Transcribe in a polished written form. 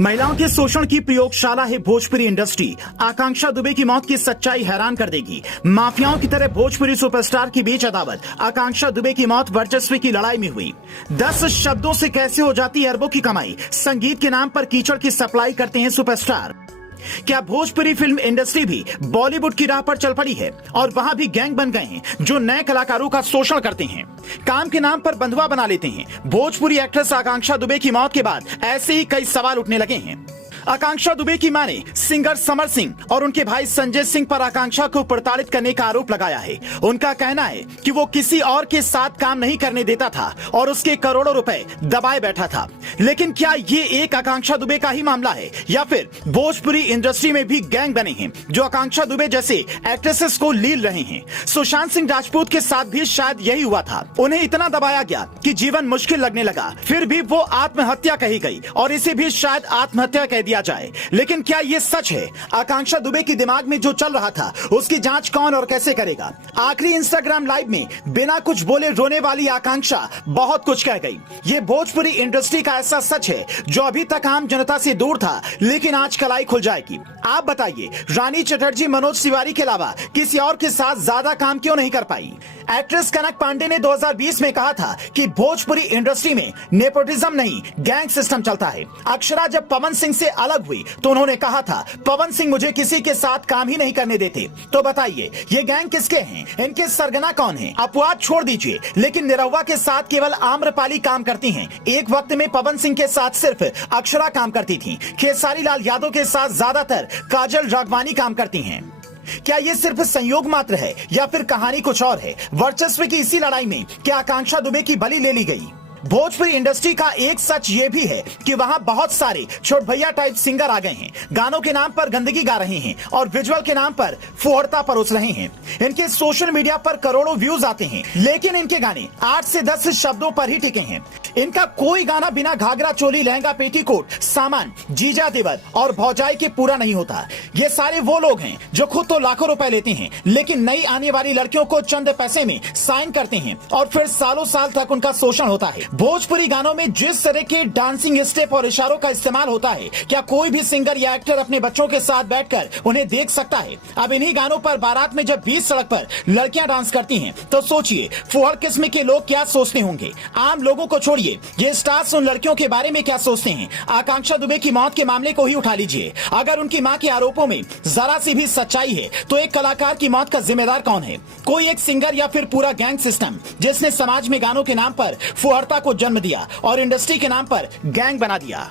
महिलाओं के शोषण की प्रयोगशाला है भोजपुरी इंडस्ट्री। आकांक्षा दुबे की मौत की सच्चाई हैरान कर देगी। माफियाओं की तरह भोजपुरी सुपरस्टार के बीच अदावत। आकांक्षा दुबे की मौत वर्चस्व की लड़ाई में हुई। 10 शब्दों से कैसे हो जाती है अरबों की कमाई। संगीत के नाम पर कीचड़ की सप्लाई करते हैं सुपरस्टार। क्या भोजपुरी फिल्म इंडस्ट्री भी बॉलीवुड की राह पर चल पड़ी है और वहां भी गैंग बन गए हैं जो नए कलाकारों का शोषण करते हैं, काम के नाम पर बंधुआ बना लेते हैं। भोजपुरी एक्ट्रेस आकांक्षा दुबे की मौत के बाद ऐसे ही कई सवाल उठने लगे हैं। आकांक्षा दुबे की मां ने सिंगर समर सिंह और उनके भाई संजय सिंह पर आकांक्षा को प्रताड़ित करने का आरोप लगाया है। उनका कहना है कि वो किसी और के साथ काम नहीं करने देता था और उसके करोड़ों रुपए दबाए बैठा था। लेकिन क्या ये एक आकांक्षा दुबे का ही मामला है या फिर भोजपुरी इंडस्ट्री में भी गैंग बने हैं जो आकांक्षा दुबे जैसे एक्ट्रेसेस को लील रहे हैं। सुशांत सिंह राजपूत के साथ भी शायद यही हुआ था। उन्हें इतना दबाया गया कि जीवन मुश्किल लगने लगा, फिर भी वो आत्महत्या कही गई और इसे भी शायद आत्महत्या कह दिया जाए। लेकिन क्या ये सच है? आकांक्षा दुबे के दिमाग में जो चल रहा था उसकी जांच कौन और कैसे करेगा? आखिरी इंस्टाग्राम लाइव में बिना कुछ बोले रोने वाली आकांक्षा बहुत कुछ कह गई। ये भोजपुरी इंडस्ट्री का ऐसा सच है जो अभी तक आम जनता से दूर था, लेकिन आज कलाई खुल जाएगी। आप बताइए, रानी चटर्जी मनोज तिवारी के अलावा किसी और के साथ ज्यादा काम क्यों नहीं कर पाई? एक्ट्रेस कनक पांडे ने 2020 में कहा था कि भोजपुरी इंडस्ट्री में नेपोटिज्म नहीं, गैंग सिस्टम चलता है। अक्षरा जब पवन सिंह से अलग हुई तो उन्होंने कहा था, पवन सिंह मुझे किसी के साथ काम ही नहीं करने देते। तो बताइए, ये गैंग किसके हैं? इनके सरगना कौन है? अपवाद छोड़ दीजिए, लेकिन निरहुआ के साथ केवल आम्रपाली काम करती हैं। एक वक्त में पवन सिंह के साथ सिर्फ अक्षरा काम करती थी। खेसारी लाल यादव के साथ ज्यादातर काजल राघवानी काम करती हैं। क्या ये सिर्फ संयोग मात्र है या फिर कहानी कुछ और है? वर्चस्व की इसी लड़ाई में क्या आकांक्षा दुबे की बलि ले ली गई? भोजपुरी इंडस्ट्री का एक सच ये भी है कि वहां बहुत सारे छोट भैया टाइप सिंगर आ गए हैं। गानों के नाम पर गंदगी गा रहे हैं और विजुअल के नाम पर फुहड़ता परोस रहे हैं। इनके सोशल मीडिया पर करोड़ों व्यूज आते हैं, लेकिन इनके गाने 8 से 10 शब्दों पर ही टिके हैं। इनका कोई गाना बिना घाघरा चोली लहंगा पेटीकोट सामान जीजा देवर और भौजाई के पूरा नहीं होता। ये सारे वो लोग हैं जो खुद तो लाखों रुपए लेते हैं, लेकिन नई आने वाली लड़कियों को चंद पैसे में साइन करते हैं और फिर सालों साल तक उनका शोषण होता है। भोजपुरी गानों में जिस तरह के डांसिंग स्टेप और इशारों का इस्तेमाल होता है, क्या कोई भी सिंगर या एक्टर अपने बच्चों के साथ बैठकर उन्हें देख सकता है? अब इन्हीं गानों पर बारात में जब बीच सड़क पर लड़कियां डांस करती हैं, तो सोचिए फुहड़ किस्म के लोग क्या सोचते होंगे। आम लोगों को छोड़िए, ये स्टार्स उन लड़कियों के बारे में क्या सोचते हैं? आकांक्षा दुबे की मौत के मामले को ही उठा लीजिए। अगर उनकी मां के आरोपों में जरा सी भी सच्चाई है, तो एक कलाकार की मौत का जिम्मेदार कौन है? कोई एक सिंगर या फिर पूरा गैंग सिस्टम जिसने समाज में गानों के नाम पर फुहड़ता को जन्म दिया और इंडस्ट्री के नाम पर गैंग बना दिया?